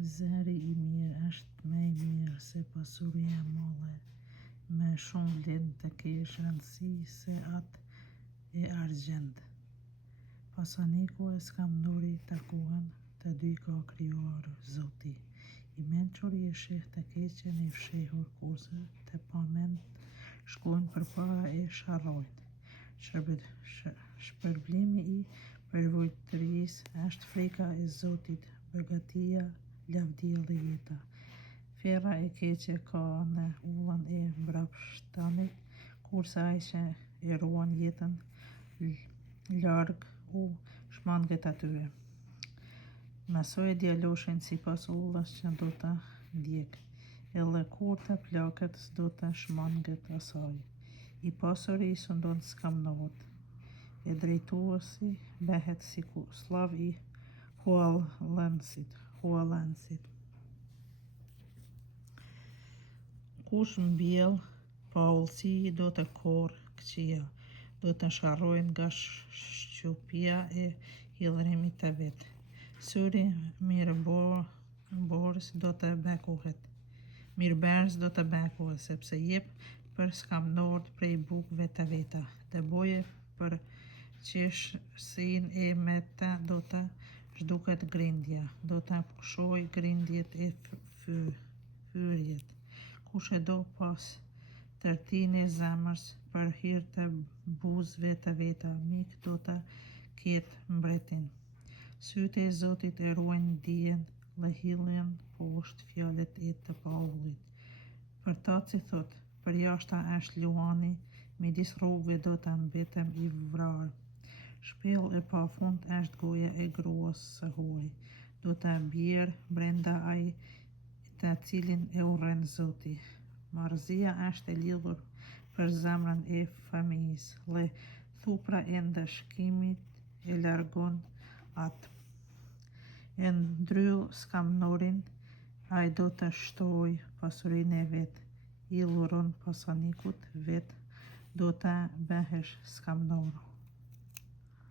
Zëri I mirë është më I mirë se pasuria molle, me shumë lind të kesh rëndësi se atë e argjend. Pasaniku e skamnori takuan, të dy ka krijuar Zoti. I mençur I sheh të keqen e fshehur kurse të pamend shkojnë përpara e sharrojnë. Shpërblimi I përvojtërisë është frika e Zotit, begatia, lavdia dhe jeta. Ferra e keqe ka në ullën e mbrapshtanit, kurse ai që e ruan jetën larg u shmanget atyre. Mësoj djaloshin sipas ullës që do ta ndjek, edhe kur të plaket s'do të shmanget asaj. I pasuri sundon skamnohet, e drejtuesi behet si sllav I huallënësit. Kush mbjell pa ullësi do të korrë këqija, do të sharrojë nga shqupia e hidhrimit të vet. Syri mirëbërës do të bekohet, sepse jep për skamnorët prej bukëve të veta. Të boje për qeshësinë e meta do të zhduket grindja, do të shojë grindjet e fyrjet. Kush e do pas tërtinë e zemrës për hir të buzëve të veta, mik do të ketë mbretin. Sytë e Zotit e ruajnë dijen, dhe hillin poshtë fjalët e të paullit. Për Taci thot, përjashta është luani, midis rrugëve do të mbetem I vrarë. Shpellë e pafund është goja e gruas së huaj, do të bjerë brenda ai të cilin e urren Zoti. Marrëzia është e lidhur për zemrën e fëmijës, dhe thupra e ndëshkimit e largon atë. E ndryll skamnorin, ai do të shtojë pasurinë e vet. I dhuron pasanikut vet, do të bëhesh skamnor.